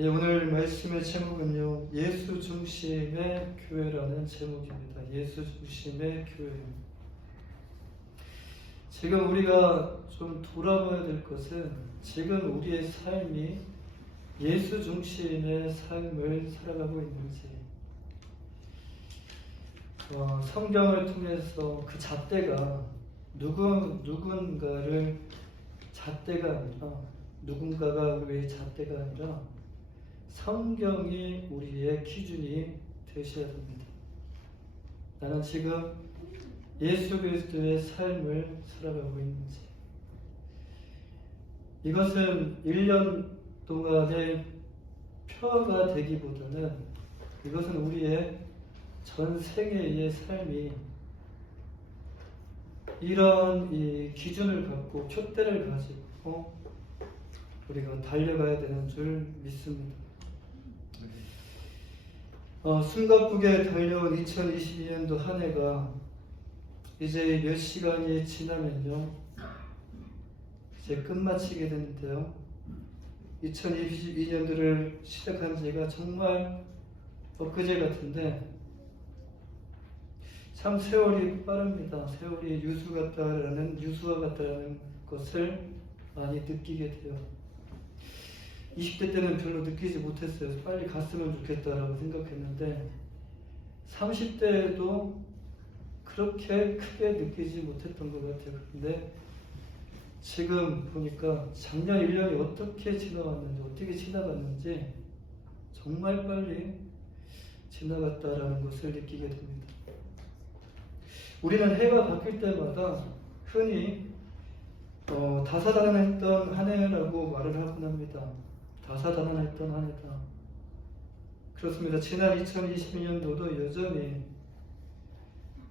오늘 말씀의 제목은요, 예수 중심의 교회라는 제목입니다. 예수 중심의 교회. 지금 우리가 좀 돌아봐야 될 것은 지금 우리의 삶이 예수 중심의 삶을 살아가고 있는지, 성경을 통해서 그 잣대가 누군가를 잣대가 아니라, 누군가가 우리의 잣대가 아니라 성경이 우리의 기준이 되셔야 됩니다. 나는 지금 예수 그리스도의 삶을 살아가고 있는지, 이것은 1년 동안의 표가 되기보다는 이것은 우리의 전 생애의 삶이 이런 이 기준을 갖고 촛대를 가지고 우리가 달려가야 되는 줄 믿습니다. 숨가쁘게 달려온 2022년도 한 해가 이제 몇 시간이 지나면요, 이제 끝마치게 되는데요. 2022년도를 시작한 지가 정말 엊그제 같은데 참 세월이 빠릅니다. 세월이 유수와 같다라는 것을 많이 느끼게 돼요. 20대 때는 별로 느끼지 못했어요. 빨리 갔으면 좋겠다라고 생각했는데 30대에도 그렇게 크게 느끼지 못했던 것 같아요. 근데 지금 보니까 작년 1년이 어떻게 지나갔는지, 어떻게 지나갔는지 정말 빨리 지나갔다라는 것을 느끼게 됩니다. 우리는 해가 바뀔 때마다 흔히 다사다난했던 한 해라고 말을 하곤 합니다. 다사다난했던 한 해다. 그렇습니다. 지난 2022년도도 여전히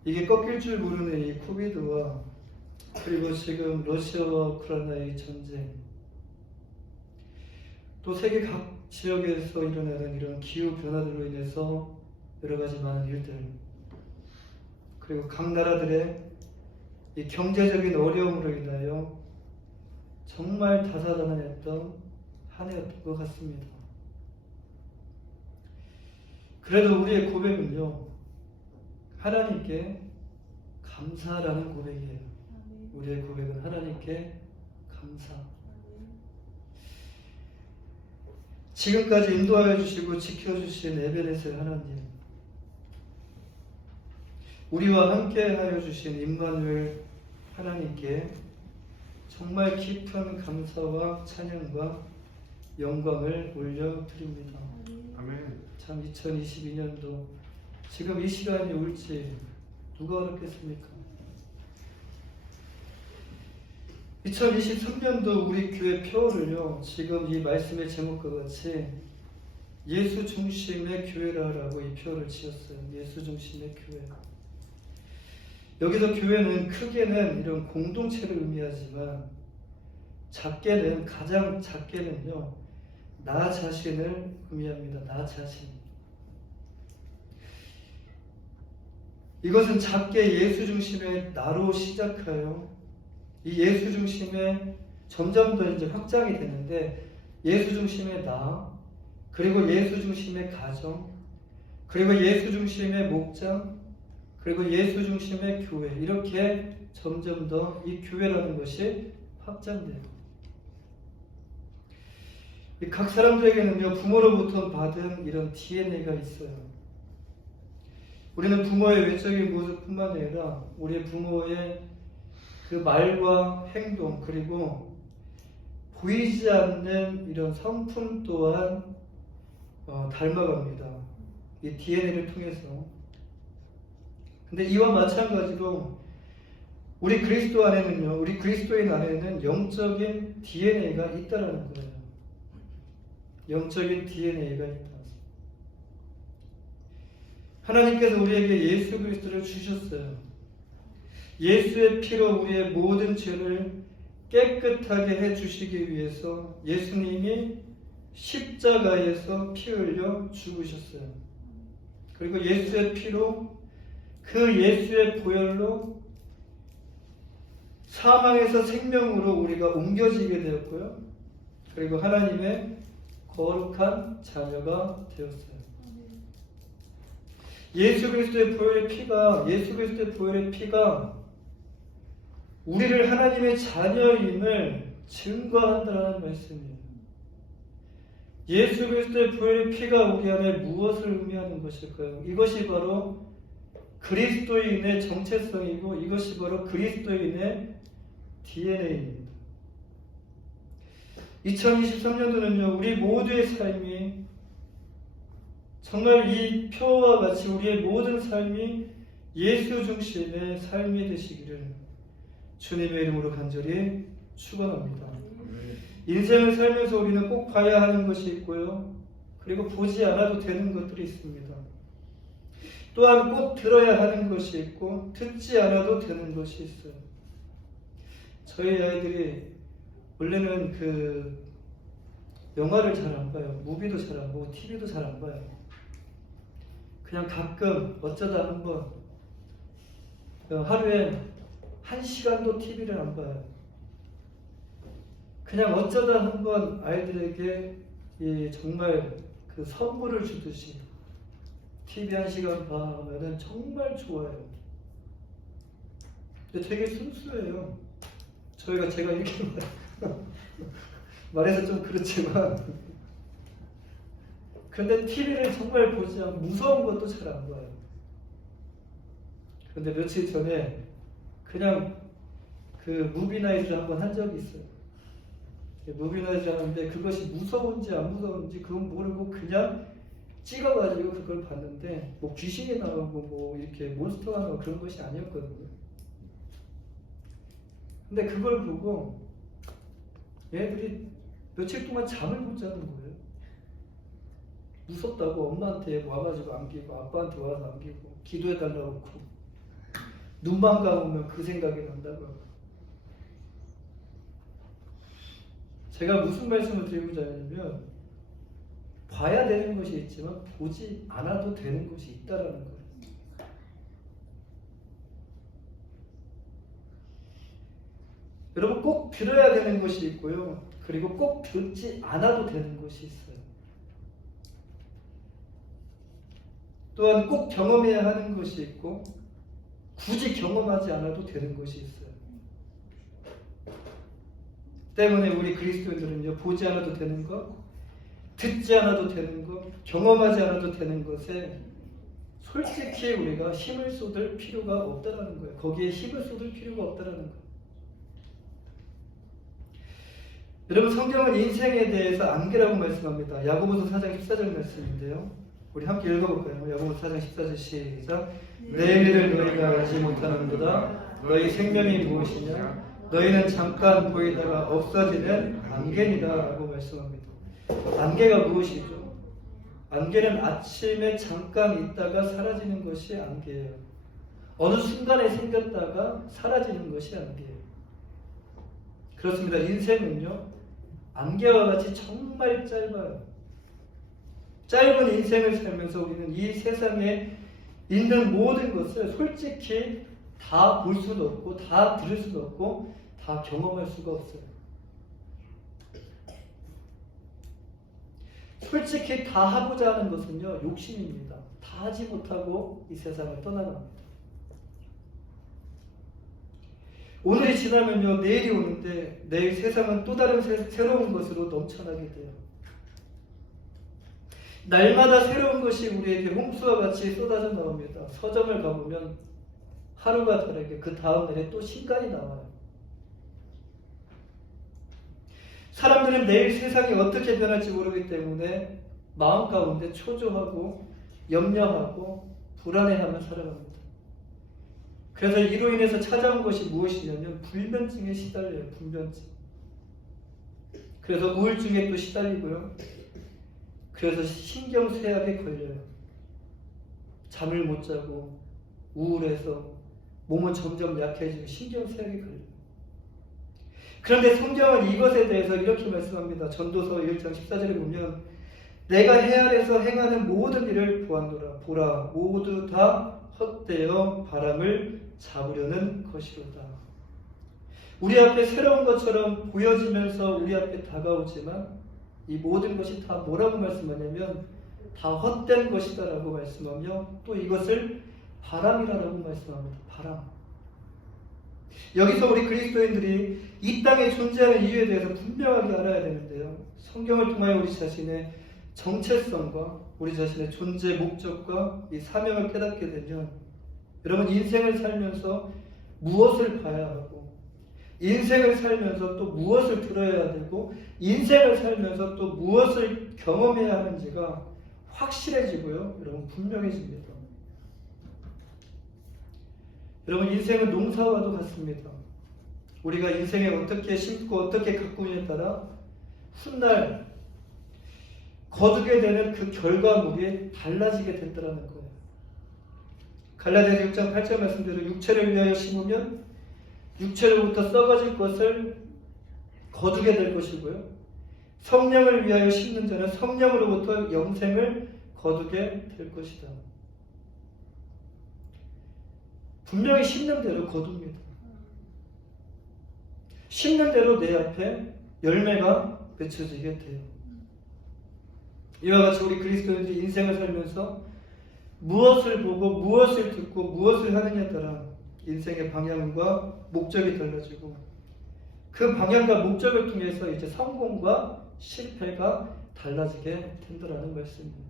이게 꺾일 줄 모르는 이 코비드와 그리고 지금 러시아와 우크라이나의 전쟁, 또 세계 각 지역에서 일어나는 이런 기후 변화들로 인해서 여러 가지 많은 일들, 그리고 각 나라들의 이 경제적인 어려움으로 인하여 정말 다사다난했던 한 해였던 것 같습니다. 그래도 우리의 고백은요, 하나님께 감사라는 고백이에요. 우리의 고백은 하나님께 감사. 지금까지 인도하여 주시고 지켜주신 에베네셀 하나님, 우리와 함께 하여 주신 임마누엘 하나님께 정말 깊은 감사와 찬양과 영광을 올려드립니다. 아멘. 참 2022년도 지금 이 시간이 올지 누가 알았겠습니까? 2023년도 우리 교회 표어를요, 지금 이 말씀의 제목과 같이 예수 중심의 교회라고 이 표어를 지었어요. 예수 중심의 교회. 여기서 교회는 크게는 이런 공동체를 의미하지만 작게는, 가장 작게는요, 나 자신을 의미합니다. 나 자신. 이것은 작게 예수 중심의 나로 시작하여 이 예수 중심의 점점 더 이제 확장이 되는데, 예수 중심의 나, 그리고 예수 중심의 가정, 그리고 예수 중심의 목장, 그리고 예수 중심의 교회, 이렇게 점점 더 이 교회라는 것이 확장돼요. 각 사람들에게는요, 부모로부터 받은 이런 DNA가 있어요. 우리는 부모의 외적인 모습뿐만 아니라 우리의 부모의 그 말과 행동, 그리고 보이지 않는 이런 성품 또한 닮아갑니다. 이 DNA를 통해서. 근데 이와 마찬가지로 우리 그리스도 안에는요, 우리 그리스도인 안에는 영적인 DNA가 있다라는 거예요. 영적인 DNA가 있다. 하나님께서 우리에게 예수 그리스도를 주셨어요. 예수의 피로 우리의 모든 죄를 깨끗하게 해주시기 위해서 예수님이 십자가에서 피 흘려 죽으셨어요. 그리고 예수의 피로, 그 예수의 보혈로 사망에서 생명으로 우리가 옮겨지게 되었고요. 그리고 하나님의 거룩한 자녀가 되었어요. 예수 그리스도의 보혈의 피가 우리를 하나님의 자녀임을 증거한다는 말씀이에요. 예수 그리스도의 보혈의 피가 우리 안에 무엇을 의미하는 것일까요? 이것이 바로 그리스도인의 정체성이고 이것이 바로 그리스도인의 DNA입니다. 2023년도는요, 우리 모두의 삶이 정말 이 표와 같이 우리의 모든 삶이 예수 중심의 삶이 되시기를 주님의 이름으로 간절히 축원합니다. 인생을 살면서 우리는 꼭 봐야 하는 것이 있고요. 그리고 보지 않아도 되는 것들이 있습니다. 또한 꼭 들어야 하는 것이 있고 듣지 않아도 되는 것이 있어요. 저희 아이들이 원래는 영화를 잘 안 봐요. 무비도 잘 안 보고 TV도 잘 안 봐요. 그냥 가끔 어쩌다 한번 하루에 1시간도 TV를 안 봐요. 그냥 어쩌다 한번 아이들에게 정말 선물을 주듯이 TV 1시간 봐면은 정말 좋아요. 근데 되게 순수해요. 제가 이렇게 말해서 좀 그렇지만 그런데 TV를 정말 보지 않고 무서운 것도 잘 안 봐요. 그런데 며칠 전에 그냥 무비나잇을 한번 한 적이 있어요. 무비나잇을 하는데 그것이 무서운지 안 무서운지 그건 모르고 그냥 찍어가지고 그걸 봤는데 뭐 귀신이 나오고 뭐 이렇게 몬스터가 나오고 그런 것이 아니었거든요. 근데 그걸 보고 얘들이 며칠 동안 잠을 못 자는 거예요. 무섭다고 엄마한테 와가지고 안기고 아빠한테 와서 안기고 기도해달라고 그러고 눈만 감으면 그 생각이 난다고. 제가 무슨 말씀을 드리고자 하냐면 봐야 되는 것이 있지만 보지 않아도 되는 것이 있다라는 거예요. 여러분 꼭 들어야 되는 것이 있고요. 그리고 꼭 듣지 않아도 되는 것이 있어요. 또한 꼭 경험해야 하는 것이 있고 굳이 경험하지 않아도 되는 것이 있어요. 때문에 우리 그리스도인들은요, 보지 않아도 되는 것, 듣지 않아도 되는 것, 경험하지 않아도 되는 것에 솔직히 우리가 힘을 쏟을 필요가 없다라는 거예요. 거기에 힘을 쏟을 필요가 없다라는 거예요. 여러분 성경은 인생에 대해서 안개라고 말씀합니다. 야고보서 4장 14절 말씀인데요. 우리 함께 읽어볼까요? 야고보서 4장 14절 시작. 내일을 너희가 알지 못하는도다. 너희 생명이 무엇이냐? 너희는 잠깐 보이다가 없어지는 안개이다 라고 말씀합니다. 안개가 무엇이죠? 안개는 아침에 잠깐 있다가 사라지는 것이 안개예요. 어느 순간에 생겼다가 사라지는 것이 안개예요. 그렇습니다. 인생은요, 안개와 같이 정말 짧아요. 짧은 인생을 살면서 우리는 이 세상에 있는 모든 것을 솔직히 다 볼 수도 없고 다 들을 수도 없고 다 경험할 수가 없어요. 솔직히 다 하고자 하는 것은요, 욕심입니다. 다 하지 못하고 이 세상을 떠나갑니다. 오늘이 지나면요, 내일이 오는데 내일 세상은 또 다른 새로운 것으로 넘쳐나게 돼요. 날마다 새로운 것이 우리에게 홍수와 같이 쏟아져 나옵니다. 서점을 가보면 하루가 다르게 그 다음 날에 또 신간이 나와요. 사람들은 내일 세상이 어떻게 변할지 모르기 때문에 마음 가운데 초조하고 염려하고 불안해하며 살아갑니다. 그래서 이로 인해서 찾아온 것이 무엇이냐면 불면증에 시달려요. 불면증. 그래서 우울증에 또 시달리고요. 그래서 신경쇠약에 걸려요. 잠을 못 자고 우울해서 몸은 점점 약해지고 신경쇠약에 걸려요. 그런데 성경은 이것에 대해서 이렇게 말씀합니다. 전도서 1장 14절에 보면 내가 해 아래서 행하는 모든 일을 보았노라. 보라, 모두 다 헛되어 바람을 잡으려는 것이로다. 우리 앞에 새로운 것처럼 보여지면서 우리 앞에 다가오지만 이 모든 것이 다 뭐라고 말씀하냐면 다 헛된 것이다라고 말씀하며 또 이것을 바람이라고 말씀합니다. 바람. 여기서 우리 그리스도인들이 이 땅에 존재하는 이유에 대해서 분명하게 알아야 되는데요. 성경을 통하여 우리 자신의 정체성과 우리 자신의 존재 목적과 이 사명을 깨닫게 되면 여러분 인생을 살면서 무엇을 봐야 하고 인생을 살면서 또 무엇을 들어야 되고 인생을 살면서 또 무엇을 경험해야 하는지가 확실해지고요. 여러분 분명해집니다. 여러분 인생은 농사와도 같습니다. 우리가 인생에 어떻게 심고 어떻게 가꾸느냐에 따라 훗날 거두게 되는 그 결과물이 달라지게 된다는 거예요. 갈라디아서 6장 8절 말씀대로 육체를 위하여 심으면 육체로부터 썩어질 것을 거두게 될 것이고요. 성령을 위하여 심는 자는 성령으로부터 영생을 거두게 될 것이다. 분명히 심는 대로 거둡니다. 심는 대로 내 앞에 열매가 맺혀지게 돼요. 이와 같이 우리 그리스도인들이 인생을 살면서 무엇을 보고 무엇을 듣고 무엇을 하느냐에 따라 인생의 방향과 목적이 달라지고 그 방향과 목적을 통해서 이제 성공과 실패가 달라지게 된다는 말씀입니다.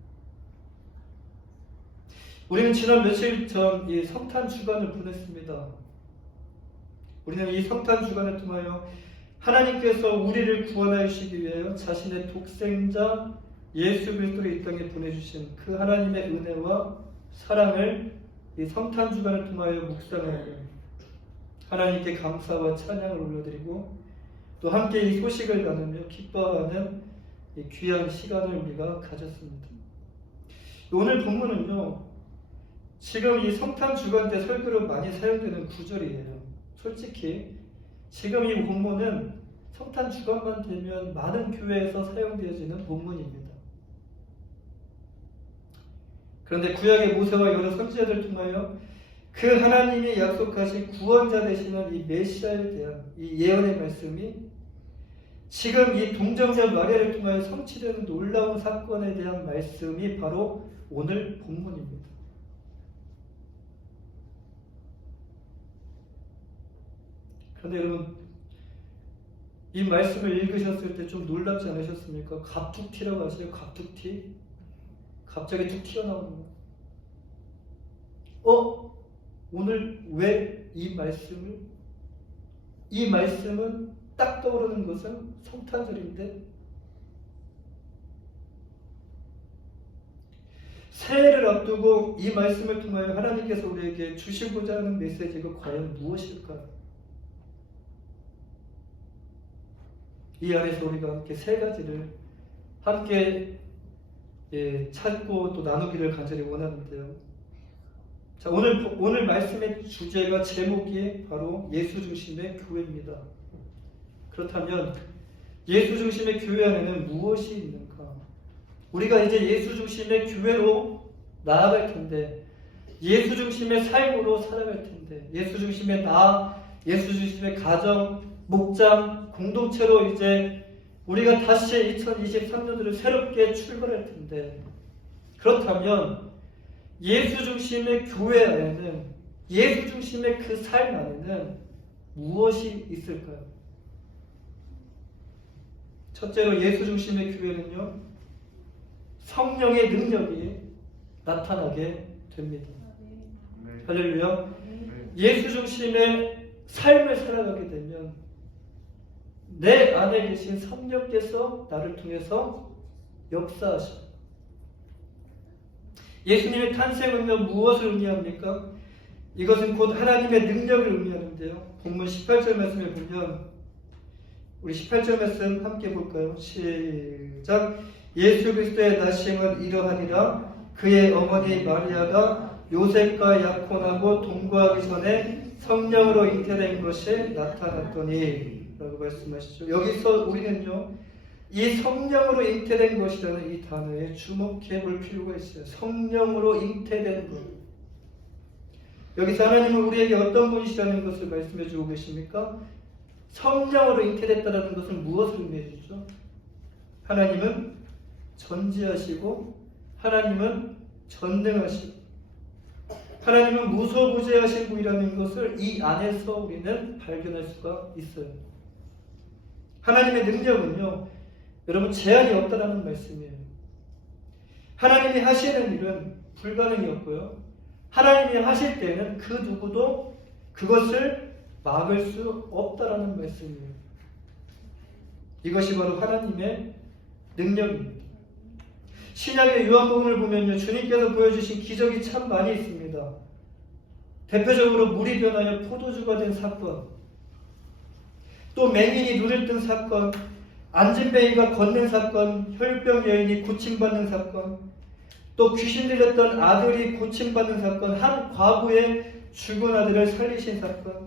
우리는 지난 며칠 전 이 성탄 주간을 보냈습니다. 우리는 이 성탄 주간을 통하여 하나님께서 우리를 구원하시기 위하여 자신의 독생자 예수 그리스도를 이 땅에 보내주신 그 하나님의 은혜와 사랑을 이 성탄 주간을 통하여 묵상하고 하나님께 감사와 찬양을 올려드리고 또 함께 이 소식을 나누며 기뻐하는 이 귀한 시간을 우리가 가졌습니다. 오늘 본문은요, 지금 이 성탄 주간 때 설교로 많이 사용되는 구절이에요. 솔직히 지금 이 본문은 성탄 주간만 되면 많은 교회에서 사용되어지는 본문입니다. 그런데 구약의 모세와 여러 선지자들 통하여 그 하나님이 약속하신 구원자 되시는 이 메시아에 대한 이 예언의 말씀이 지금 이 동정자 마리아를 통하여 성취되는 놀라운 사건에 대한 말씀이 바로 오늘 본문입니다. 그런데 여러분 이 말씀을 읽으셨을 때 좀 놀랍지 않으셨습니까? 갑툭튀라고 아세요? 갑툭튀? 갑자기 툭 튀어나오는 거예요. 오늘 왜 이 말씀은 딱 떠오르는 것은 성탄절인데 새해를 앞두고 이 말씀을 통하여 하나님께서 우리에게 주시고자 하는 메시지가 과연 무엇일까요? 이 안에서 우리가 함께 세 가지를 함께 찾고 또 나누기를 간절히 원하는데요. 자, 오늘 말씀의 주제가 제목이 바로 예수 중심의 교회입니다. 그렇다면 예수 중심의 교회 안에는 무엇이 있는가? 우리가 이제 예수 중심의 교회로 나아갈 텐데, 예수 중심의 삶으로 살아갈 텐데, 예수 중심의 예수 중심의 가정, 목장, 공동체로 이제 우리가 다시 2023년도를 새롭게 출발할 텐데, 그렇다면 예수 중심의 교회 안에는, 예수 중심의 그 삶 안에는 무엇이 있을까요? 첫째로 예수 중심의 교회는요, 성령의 능력이 나타나게 됩니다. 할렐루야. 예수 중심의 삶을 살아가게 되면 내 안에 계신 성령께서 나를 통해서 역사하십니다. 예수님의 탄생은요, 무엇을 의미합니까? 이것은 곧 하나님의 능력을 의미하는데요. 본문 18절 말씀을 보면, 우리 18절 말씀 함께 볼까요? 시작. 예수 그리스도의 나심은 이러하니라. 그의 어머니 마리아가 요셉과 약혼하고 동거하기 전에 성령으로 잉태된 것이 나타났더니 라고 말씀하시죠. 여기서 우리는요, 이 성령으로 잉태된 것이라는 이 단어에 주목해 볼 필요가 있어요. 성령으로 잉태된 것. 여기서 하나님은 우리에게 어떤 분이시라는 것을 말씀해 주고 계십니까? 성령으로 잉태됐다는 것은 무엇을 의미해 주죠? 하나님은 전지하시고 하나님은 전능하시고 하나님은 무소부재하신 분이라는 것을 이 안에서 우리는 발견할 수가 있어요. 하나님의 능력은요, 여러분 제한이 없다라는 말씀이에요. 하나님이 하시는 일은 불가능이 없고요. 하나님이 하실 때는 그 누구도 그것을 막을 수 없다라는 말씀이에요. 이것이 바로 하나님의 능력입니다. 신약의 요한복음을 보면요, 주님께서 보여주신 기적이 참 많이 있습니다. 대표적으로 물이 변하여 포도주가 된 사건, 또 맹인이 눈을 뜬 사건, 안진뱅이가 걷는 사건, 혈병 여인이 고침받는 사건, 또 귀신 들렸던 아들이 고침받는 사건, 한 과부의 죽은 아들을 살리신 사건,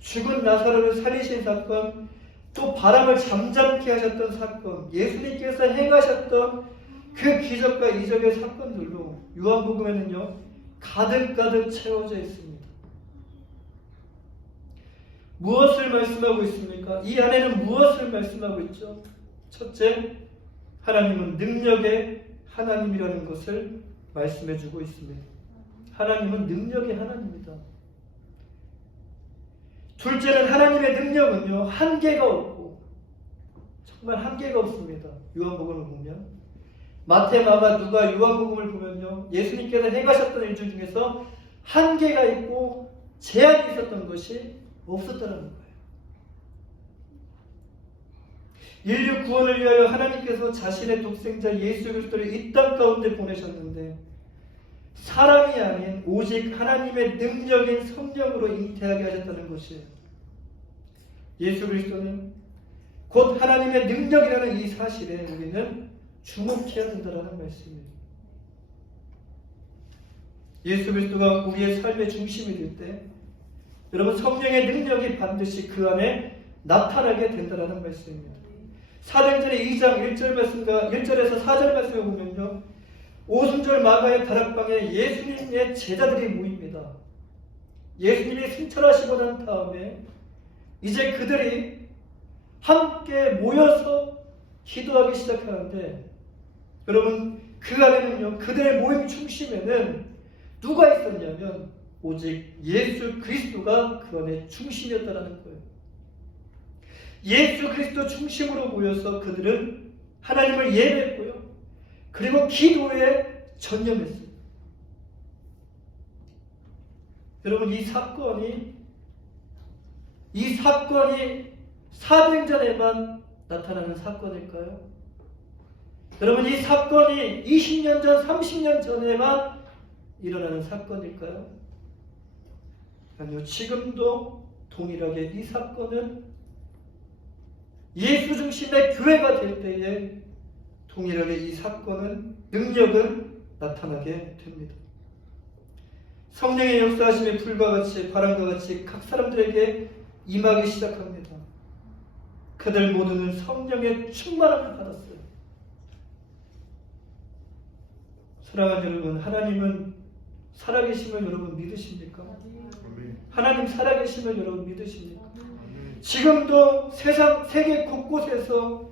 죽은 나사로를 살리신 사건, 또 바람을 잠잠케 하셨던 사건, 예수님께서 행하셨던 그 기적과 이적의 사건들로 요한복음에는요 가득가득 채워져 있습니다. 무엇을 말씀하고 있습니까? 이 안에는 무엇을 말씀하고 있죠? 첫째, 하나님은 능력의 하나님이라는 것을 말씀해주고 있습니다. 하나님은 능력의 하나님입니다. 둘째는 하나님의 능력은요 한계가 없고 정말 한계가 없습니다. 요한복음을 보면 마태, 마가, 누가, 요한복음을 보면요 예수님께서 행하셨던 일 중에서 한계가 있고 제한이 있었던 것이 없었다는 거예요. 인류 구원을 위하여 하나님께서 자신의 독생자 예수 그리스도를 이 땅 가운데 보내셨는데 사람이 아닌 오직 하나님의 능력인 성령으로 잉태하게 하셨다는 것이에요. 예수 그리스도는 곧 하나님의 능력이라는 이 사실에 우리는 주목해야 된다는 말씀이에요. 예수 그리스도가 우리의 삶의 중심이 될 때 여러분 성령의 능력이 반드시 그 안에 나타나게 된다는 말씀입니다. 사도행전의 2장 1절 말씀과 1절에서 4절 말씀을 보면요 오순절 마가의 다락방에 예수님의 제자들이 모입니다. 예수님이 승천하시고 난 다음에 이제 그들이 함께 모여서 기도하기 시작하는데 여러분 그 안에는요 그들의 모임 중심에는 누가 있었냐면 오직 예수 그리스도가 그 안에 중심이었다는 거예요. 예수 그리스도 중심으로 모여서 그들은 하나님을 예배했고요. 그리고 기도에 전념했어요. 여러분 이 사건이 사도행전에만 나타나는 사건일까요? 여러분 이 사건이 20년 전, 30년 전에만 일어나는 사건일까요? 아니요. 지금도 동일하게 이 사건은 예수 중심의 교회가 될 때에 동일하게 이 사건은 능력은 나타나게 됩니다. 성령의 역사하심이 불과 같이 바람과 같이 각 사람들에게 임하기 시작합니다. 그들 모두는 성령의 충만함을 받았어요. 사랑하는 여러분, 하나님은 살아계심을 여러분 믿으십니까? 하나님 살아계심을 여러분 믿으십니까? 지금도 세계 곳곳에서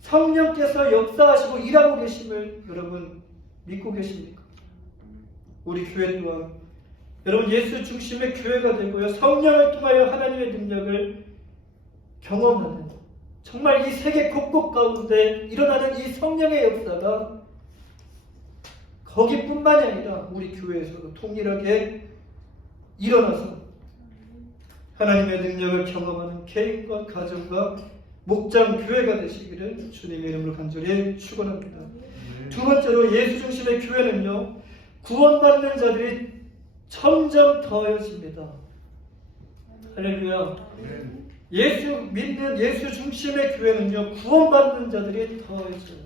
성령께서 역사하시고 일하고 계심을 여러분 믿고 계십니까? 우리 교회 또한 여러분 예수 중심의 교회가 되고요. 성령을 통하여 하나님의 능력을 경험하는 정말 이 세계 곳곳 가운데 일어나는 이 성령의 역사가 거기뿐만이 아니라 우리 교회에서도 동일하게 일어나서 하나님의 능력을 경험하는 개인과 가정과 목장 교회가 되시기를 주님의 이름으로 간절히 축원합니다. 두 번째로 예수 중심의 교회는요 구원받는 자들이 점점 더해집니다. 할렐루야. 예수 믿는 예수 중심의 교회는요 구원받는 자들이 더해져요.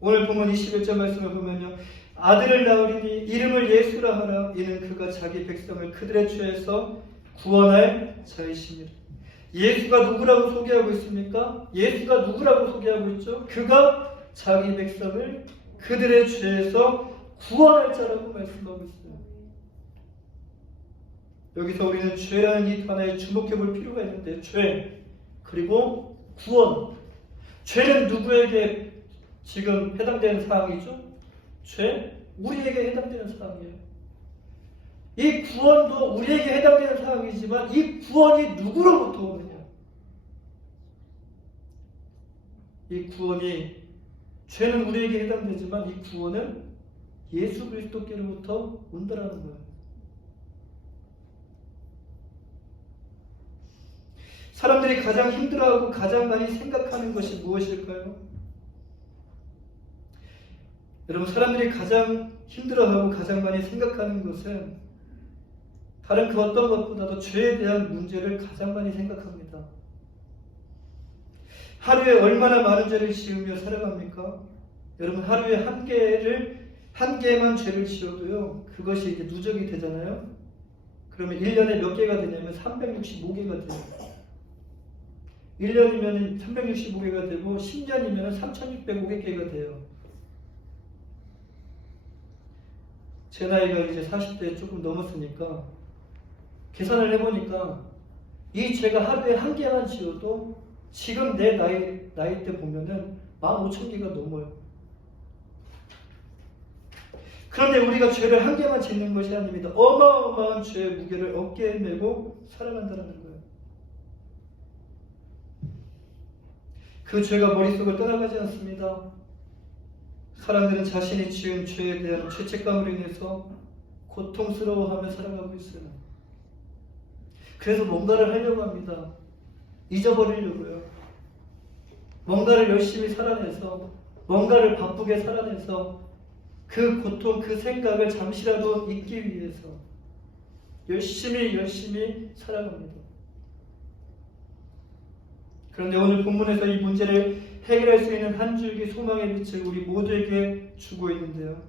오늘 본문 21절 말씀을 보면요 아들을 낳으리니 이름을 예수라 하라. 이는 그가 자기 백성을 그들의 죄에서 구원할 자이십니다. 예수가 누구라고 소개하고 있습니까? 예수가 누구라고 소개하고 있죠? 그가 자기 백성을 그들의 죄에서 구원할 자라고 말씀하고 있어요. 여기서 우리는 죄라는 이 단어에 주목해 볼 필요가 있는데 죄 그리고 구원. 죄는 누구에게 지금 해당되는 사항이죠? 죄? 우리에게 해당되는 사항이에요. 이 구원도 우리에게 해당되는 사항이지만 이 구원이 누구로부터 오느냐? 이 구원이, 죄는 우리에게 해당되지만 이 구원은 예수 그리스도께로부터 온다라는 거예요. 사람들이 가장 힘들어하고 가장 많이 생각하는 것이 무엇일까요? 여러분, 사람들이 가장 힘들어하고 가장 많이 생각하는 것은 다른 그 어떤 것보다도 죄에 대한 문제를 가장 많이 생각합니다. 하루에 얼마나 많은 죄를 지으며 살아갑니까? 여러분, 하루에 한 개만 죄를 지어도요, 그것이 이제 누적이 되잖아요. 그러면 1년에 몇 개가 되냐면 365개가 돼요. 1년이면 365개가 되고 10년이면 3605개가 돼요. 제 나이가 이제 40대에 조금 넘었으니까 계산을 해보니까 이 죄가 하루에 한 개만 지어도 지금 내 나이 때 보면은 15,000개가 넘어요. 그런데 우리가 죄를 한 개만 짓는 것이 아닙니다. 어마어마한 죄의 무게를 어깨에 메고 살아간다는 거예요. 그 죄가 머릿속을 떠나가지 않습니다. 사람들은 자신이 지은 죄에 대한 죄책감으로 인해서 고통스러워하며 살아가고 있어요. 그래서 뭔가를 하려고 합니다. 잊어버리려고요. 뭔가를 열심히 살아내서, 뭔가를 바쁘게 살아내서 그 고통, 그 생각을 잠시라도 잊기 위해서 열심히 살아갑니다. 그런데 오늘 본문에서 이 문제를 해결할 수 있는 한 줄기 소망의 빛을 우리 모두에게 주고 있는데요.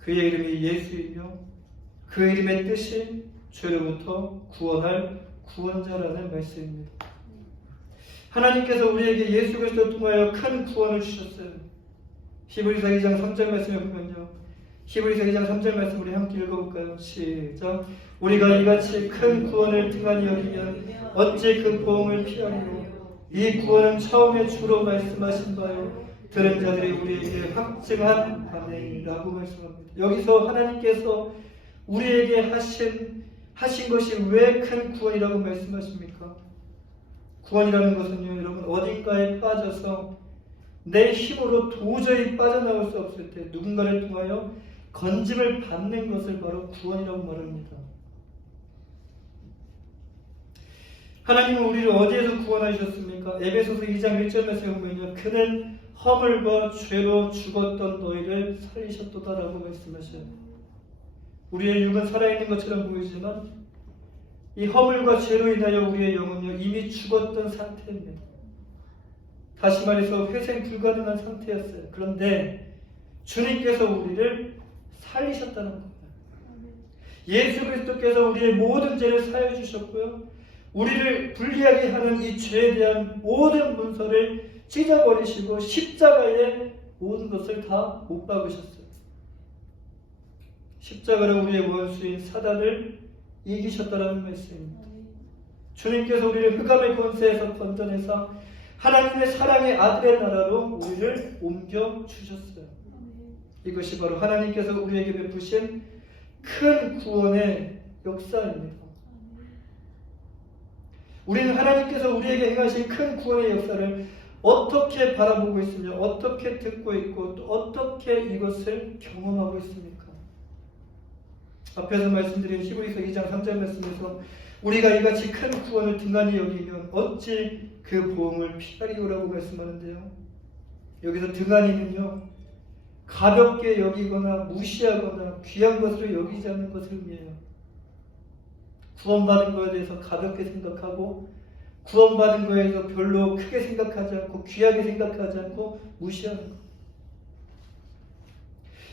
그의 이름이 예수이며 그 이름의 뜻이 죄로부터 구원할 구원자라는 말씀입니다. 하나님께서 우리에게 예수 그리스도를 통하여 큰 구원을 주셨어요. 히브리서 2장 3절 말씀을 보면요. 히브리서 2장 3절 말씀 우리 함께 읽어볼까요? 시작. 우리가 이같이 큰 구원을 등한히 여기면 어찌 그 보응을 피하리요. 이 구원은 처음에 주로 말씀하신 바요. 들은 자들이 우리에게 확증한 바니라고 말씀합니다. 여기서 하나님께서 우리에게 하신 것이 왜 큰 구원이라고 말씀하십니까? 구원이라는 것은요, 여러분, 어딘가에 빠져서 내 힘으로 도저히 빠져나올 수 없을 때 누군가를 통하여 건짐을 받는 것을 바로 구원이라고 말합니다. 하나님은 우리를 어디에서 구원하셨습니까? 에베소서 2장 1절 말씀에 보면요, 그는 허물과 죄로 죽었던 너희를 살리셨도다라고 말씀하셔요. 우리의 육은 살아있는 것처럼 보이지만 이 허물과 죄로 인하여 우리의 영은요, 이미 죽었던 상태입니다. 다시 말해서 회생 불가능한 상태였어요. 그런데 주님께서 우리를 살리셨다는 겁니다. 예수 그리스도께서 우리의 모든 죄를 사해 주셨고요, 우리를 불리하게 하는 이 죄에 대한 모든 문서를 찢어버리시고 십자가에 모든 것을 다 못 박으셨어요. 십자가로 우리의 원수인 사단을 이기셨다라는 말씀입니다. 주님께서 우리를 흑암의 권세에서 건져내서 하나님의 사랑의 아들의 나라로 우리를 옮겨주셨어요. 이것이 바로 하나님께서 우리에게 베푸신 큰 구원의 역사입니다. 우리는 하나님께서 우리에게 행하신 큰 구원의 역사를 어떻게 바라보고 있으며 어떻게 듣고 있고 또 어떻게 이것을 경험하고 있습니까? 앞에서 말씀드린 히브리서 2장 3절 말씀에서 우리가 이같이 큰 구원을 등한히 여기면 어찌 그 보응을 피하리오라고 말씀하는데요. 여기서 등한히는요, 가볍게 여기거나 무시하거나 귀한 것으로 여기지 않는 것을 의미해요. 구원받은 것에 대해서 가볍게 생각하고 구원받은 것에 대해서 별로 크게 생각하지 않고 귀하게 생각하지 않고 무시하는 것.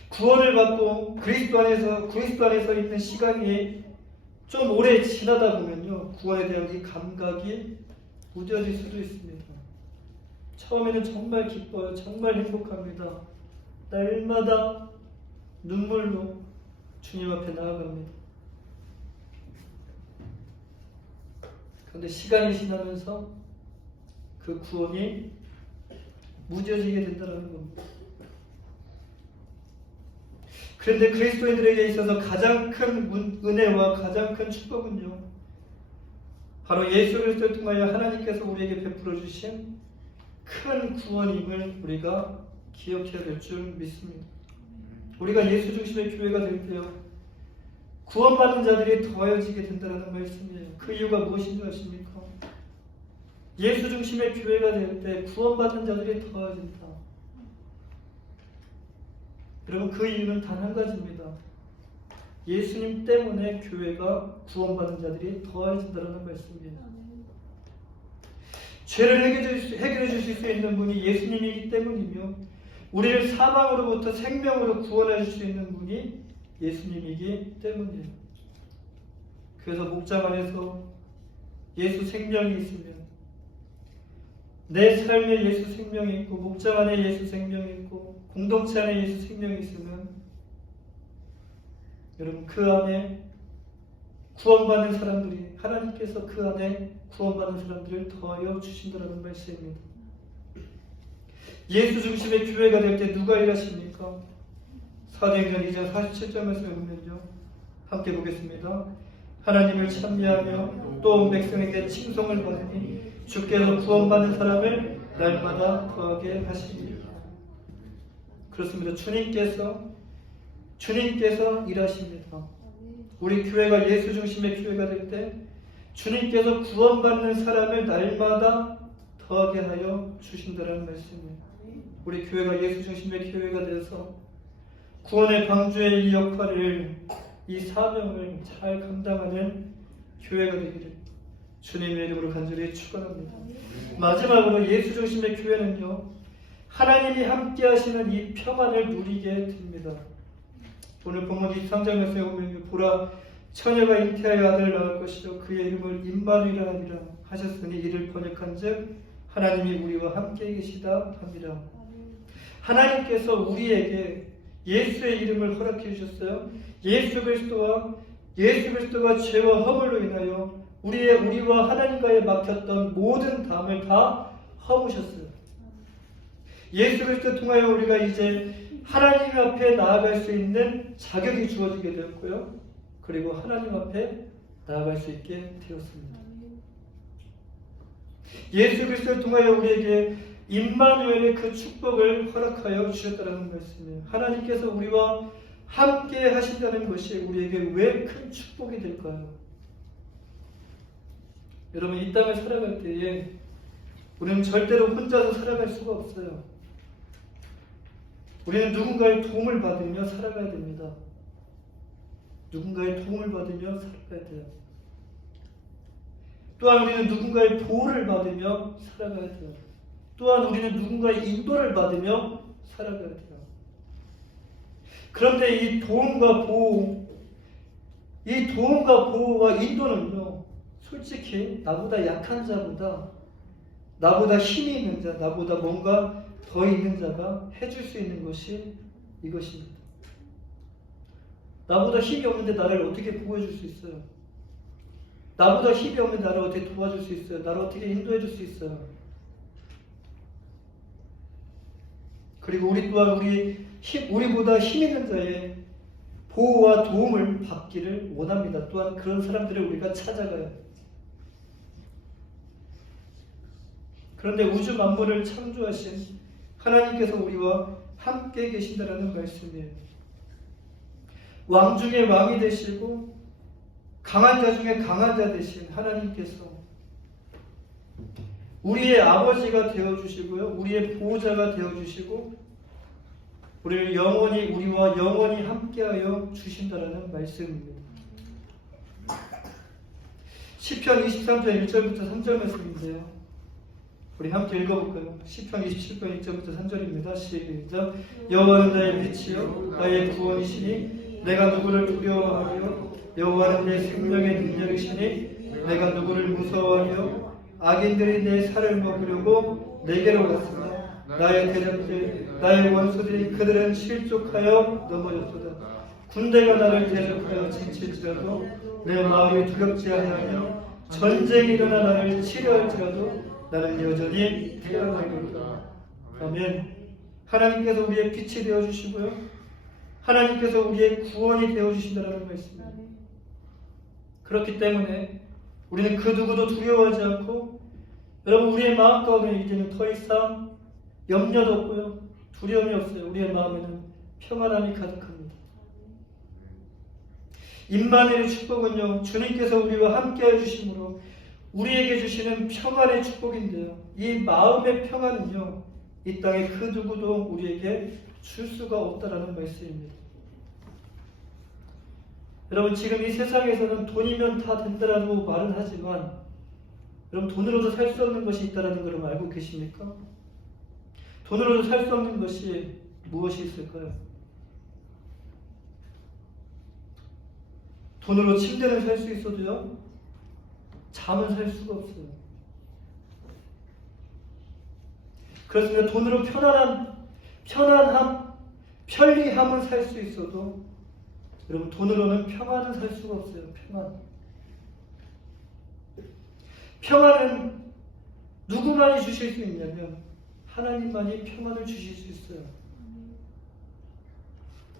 구원을 받고 그리스도 안에서 있는 시간이 좀 오래 지나다 보면요, 구원에 대한 이 감각이 무뎌질 수도 있습니다. 처음에는 정말 기뻐요. 정말 행복합니다. 날마다 눈물로 주님 앞에 나아갑니다. 그런데 시간이 지나면서 그 구원이 무뎌지게 된다는 겁니다. 그런데 그리스도인들에게 있어서 가장 큰 은혜와 가장 큰 축복은요, 바로 예수 그리스도를 통하여 하나님께서 우리에게 베풀어 주신 큰 구원임을 우리가 기억해야 될 줄 믿습니다. 우리가 예수 중심의 교회가 될 때요, 구원받는 자들이 더해지게 된다는 말씀이에요. 그 이유가 무엇인 줄 아십니까? 예수 중심의 교회가 될 때 구원받는 자들이 더해진다. 여러분, 그 이유는 단 한 가지입니다. 예수님 때문에 교회가 구원받는 자들이 더해진다는 말씀입니다. 죄를 해결해 주실 수 있는 분이 예수님이기 때문이며, 우리를 사망으로부터 생명으로 구원해 줄 수 있는 분이 예수님이기 때문이에요. 그래서 목장 안에서 예수 생명이 있으면, 내 삶에 예수 생명이 있고, 목장 안에 예수 생명이 있고, 공동체 안에 예수 생명이 있으면, 여러분, 그 안에 구원받는 사람들이, 하나님께서 그 안에 구원받는 사람들을 더하여 주신다는 말씀입니다. 예수 중심의 교회가 될 때 누가 일하십니까? 사도행전 2장 47절 말씀에 보면요, 함께 보겠습니다. 하나님을 찬미하며 또 온 백성에게 칭송을 받으니 주께서 구원받는 사람을 날마다 더하게 하십니다. 그렇습니다. 주님께서 일하십니다. 우리 교회가 예수 중심의 교회가 될 때 주님께서 구원받는 사람을 날마다 더하게 하여 주신다는 말씀입니다. 우리 교회가 예수 중심의 교회가 되어서 구원의 방주의 이 역할을, 이 사명을 잘 감당하는 교회가 되기를 주님의 이름으로 간절히 축원합니다. 마지막으로 예수 중심의 교회는요, 하나님이 함께 하시는 이 평안을 누리게 됩니다. 오늘 본문 23장 말씀에 보면, 보라 처녀가 잉태하여 아들을 낳을 것이요 그의 이름을 임마누엘이라 하리라 하셨으니 이를 번역한즉 하나님이 우리와 함께 계시다 합니다. 하나님께서 우리에게 예수의 이름을 허락해 주셨어요. 예수 그리스도가 죄와 허물로 인하여 우리와 하나님과의 막혔던 모든 담을 다 허무셨어요. 예수 그리스도를 통하여 우리가 이제 하나님 앞에 나아갈 수 있는 자격이 주어지게 되었고요, 그리고 하나님 앞에 나아갈 수 있게 되었습니다. 예수 그리스도를 통하여 우리에게 임마누엘의 그 축복을 허락하여 주셨다는 말씀이에요. 하나님께서 우리와 함께 하신다는 것이 우리에게 왜 큰 축복이 될까요? 여러분, 이 땅을 살아갈 때에 우리는 절대로 혼자서 살아갈 수가 없어요. 우리는 누군가의 도움을 받으며 살아가야 됩니다. 누군가의 도움을 받으며 살아가야 돼요. 또한 우리는 누군가의 보호를 받으며 살아가야 돼요. 또한 우리는 누군가의 인도를 받으며 살아가야 돼요. 그런데 이 도움과 보호와 인도는요, 솔직히 나보다 약한 자보다, 나보다 힘이 있는 자, 나보다 뭔가 더 있는 자가 해줄 수 있는 것이 이것입니다. 나보다 힘이 없는데 나를 어떻게 보호해줄 수 있어요? 나보다 힘이 없는데 나를 어떻게 도와줄 수 있어요? 나를 어떻게 인도해줄 수 있어요? 그리고 우리 또한 우리보다 힘 있는 자의 보호와 도움을 받기를 원합니다. 또한 그런 사람들을 우리가 찾아가요. 그런데 우주 만물을 창조하신 하나님께서 우리와 함께 계신다라는 말씀이에요. 왕 중에 왕이 되시고 강한 자 중에 강한 자 되신 하나님께서 우리의 아버지가 되어주시고요, 우리의 보호자가 되어주시고 우리와 영원히 함께하여 주신다라는 말씀입니다. 시편 23편 1절부터 3절 말씀인데요, 우리 함께 읽어볼까요? 시편 27편 1절부터 3절입니다. 시작. 여호와는 나의 빛이요 나의 구원이시니 내가 누구를 두려워하며, 여호와는 내 생명의 능력이시니 내가 누구를 무서워하며, 악인들이 내 살을 먹으려고 내게로 왔으나 나의 대적들 나의 원수들이 그들은 실족하여 넘어졌도다. 군대가 나를 대적하여 진칠지라도 내 마음이 두렵지 아니하며, 전쟁이 일어나 나를 치료할지라도 나는 여전히 태어나리로다. 아멘. 하나님께서 우리의 빛이 되어주시고요. 하나님께서 우리의 구원이 되어주신다는 말씀입니다. 그렇기 때문에 우리는 그 누구도 두려워하지 않고, 여러분, 우리의 마음 가운데 이제는 더 이상 염려도 없고요, 두려움이 없어요. 우리의 마음에는 평안함이 가득합니다. 임마누엘의 축복은요, 주님께서 우리와 함께 해주심으로 우리에게 주시는 평안의 축복인데요, 이 마음의 평안은요, 이 땅에 그 누구도 우리에게 줄 수가 없다라는 말씀입니다. 여러분, 지금 이 세상에서는 돈이면 다 된다라고 말은 하지만, 여러분, 돈으로도 살 수 없는 것이 있다는 걸 알고 계십니까? 돈으로도 살 수 없는 것이 무엇이 있을까요? 돈으로 침대는 살 수 있어도요, 잠은 살 수가 없어요. 그렇습니다. 돈으로 편안함, 편리함은 살 수 있어도, 여러분, 돈으로는 평안은 살 수가 없어요. 평안은 누구만이 주실 수 있냐면 하나님만이 평안을 주실 수 있어요.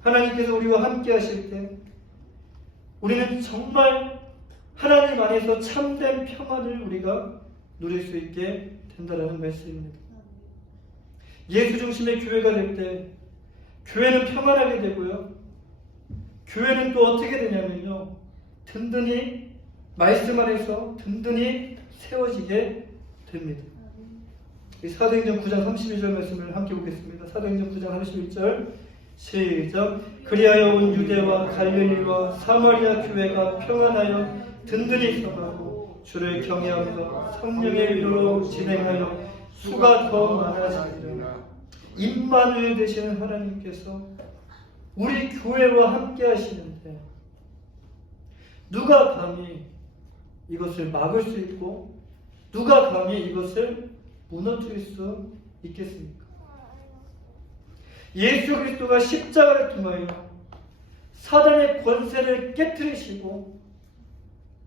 하나님께서 우리와 함께 하실 때 우리는 정말 하나님 안에서 참된 평안을 우리가 누릴 수 있게 된다는 말씀입니다. 예수 중심의 교회가 될 때 교회는 평안하게 되고요, 교회는 또 어떻게 되냐면요, 든든히 말씀 안에서 든든히 세워지게 됩니다. 사도행전 9장 31절 말씀을 함께 보겠습니다. 사도행전 9장 31절 시작. 그리하여 온 유대와 갈릴리와 사마리아 교회가 평안하여 든든히 서가고 주를 경외하며 성령의 위로로 진행하여 수가 더 많아지리라. 임마누엘 되시는 하나님께서 우리 교회와 함께 하시는데 누가 감히 이것을 막을 수 있고 누가 감히 이것을 무너뜨릴 수 있겠습니까? 예수 그리스도가 십자가를 통하여 사단의 권세를 깨뜨리시고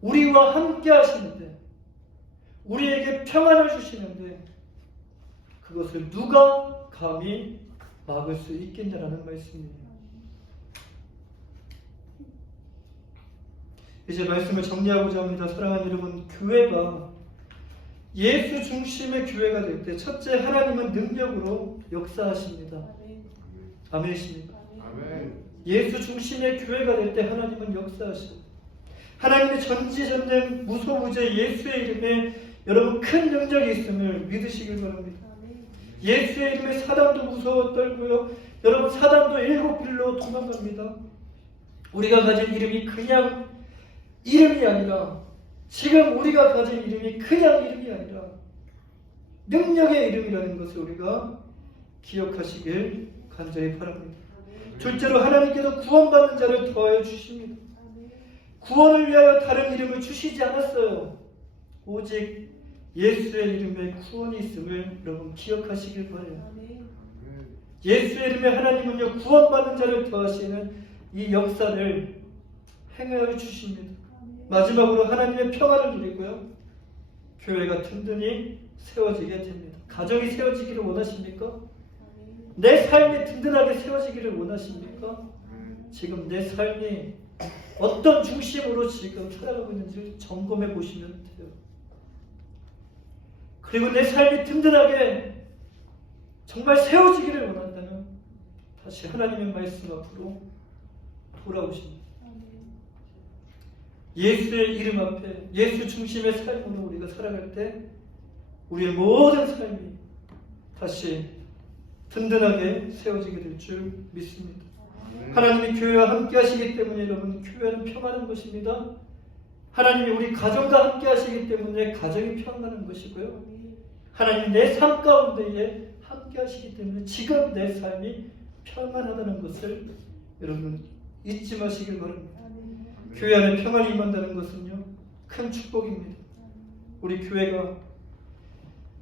우리와 함께 하시는데, 우리에게 평안을 주시는데 그것을 누가 감히 막을 수 있겠냐라는 말씀입니다. 이제 말씀을 정리하고자 합니다. 사랑하는 여러분, 교회가 예수 중심의 교회가 될 때 첫째, 하나님은 능력으로 역사하십니다. 아멘이십니까? 예수 중심의 교회가 될 때 하나님은 역사하십니다. 하나님의 전지전능 무소부재 예수의 이름에 여러분 큰 능력이 있음을 믿으시길 바랍니다. 예수의 이름에 사단도 무서워 떨고요, 여러분, 사단도 일곱 길로 도망갑니다. 우리가 가진 이름이 그냥 이름이 아니라, 지금 우리가 가진 이름이 그냥 이름이 아니라 능력의 이름이라는 것을 우리가 기억하시길 간절히 바랍니다. 둘째로, 하나님께서 구원받는 자를 더하여 주십니다. 구원을 위하여 다른 이름을 주시지 않았어요. 오직 예수의 이름에 구원이 있음을 여러분 기억하시길 바라요. 예수의 이름에 하나님은요, 구원받는 자를 더하시는 이 역사를 행하여 주십니다. 마지막으로 하나님의 평안을 누리고요, 교회가 든든히 세워지게 됩니다. 가정이 세워지기를 원하십니까? 내 삶이 든든하게 세워지기를 원하십니까? 지금 내 삶이 어떤 중심으로 지금 살아가고 있는지 점검해 보시면 돼요. 그리고 내 삶이 든든하게 정말 세워지기를 원한다면 다시 하나님의 말씀 앞으로 돌아오십니다. 예수의 이름 앞에 예수 중심의 삶으로 우리가 살아갈 때 우리의 모든 삶이 다시 든든하게 세워지게 될 줄 믿습니다. 하나님이 교회와 함께 하시기 때문에 여러분, 교회는 평안한 것입니다. 하나님이 우리 가정과 함께 하시기 때문에 가정이 평안한 것이고요, 하나님 내 삶 가운데에 함께 하시기 때문에 지금 내 삶이 평안하다는 것을 여러분 잊지 마시길 바랍니다. 교회 안에 평안이 임한다는 것은요, 큰 축복입니다. 우리 교회가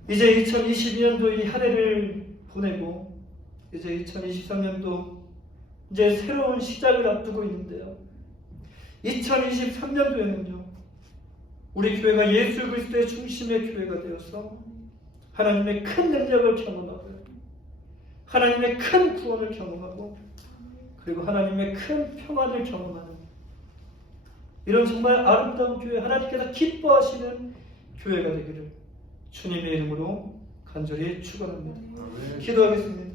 이제 2022년도 이 한 해를 보내고 이제 2023년도 이제 새로운 시작을 앞두고 있는데요, 2023년도에는요 우리 교회가 예수 그리스도의 중심의 교회가 되어서 하나님의 큰 능력을 경험하고요, 하나님의 큰 구원을 경험하고 그리고 하나님의 큰 평안을 경험하는 이런 정말 아름다운 교회, 하나님께서 기뻐하시는 교회가 되기를 주님의 이름으로 간절히 축원합니다. 기도하겠습니다.